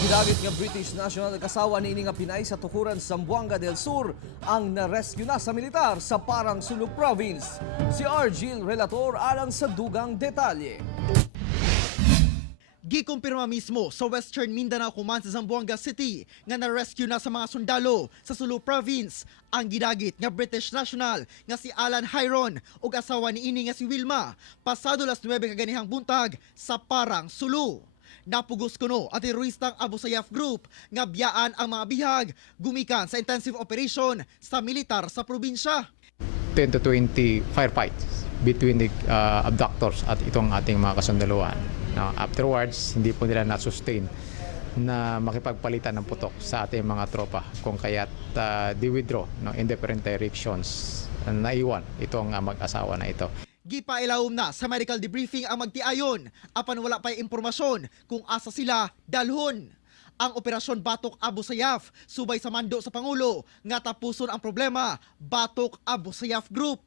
Gidagit nga British national asawa niining nga Pinay sa tukuran sa Zamboanga del Sur ang na-rescue na sa militar sa Parang Suluk Province. Si Argil Relator alang sa dugang detalye. Gikumpirma mismo sa Western Mindanao Command sa Zamboanga City nga na-rescue na sa mga sundalo sa Sulu Province ang gidagit nga British national nga si Allan Hyron ug asawa niini nga si Wilma pasado las 9 kaganihang buntag sa Parang Sulu. Napugos kuno ang teroristang Abu Sayyaf group nga biyaan ang mga bihag gumikan sa intensive operation sa militar sa probinsya. 10 to 20 firefights between the abductors at itong ating mga kasundaluhan. Now, afterwards, hindi po nila na-sustain na makipagpalitan ng putok sa ating mga tropa kung kaya't they withdraw in different directions. Naiwan itong mag-asawa na ito. Gipailawom na sa medical debriefing ang magtiayon apan wala pa'y impormasyon kung asa sila dalhon. Ang operasyon Batok Abu Sayyaf subay sa mando sa Pangulo nga tapuson ang problema Batok Abu Sayyaf Group.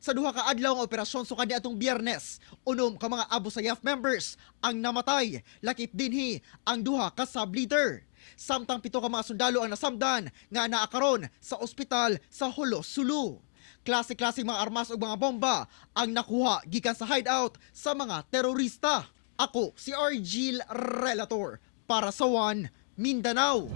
Sa duha ka adlaw nga operasyon sukad niadtong Biyernes, unom ka mga Abu Sayyaf members ang namatay, lakip dinhi ang duha ka sub-leader. Samtang 7 ka mga sundalo ang nasamdan nga naa karon sa ospital sa Hulos, Sulu. Klase-klase mga armas ug mga bomba ang nakuha gikan sa hideout sa mga terorista. Ako si Argil Relator para sa One Mindanao.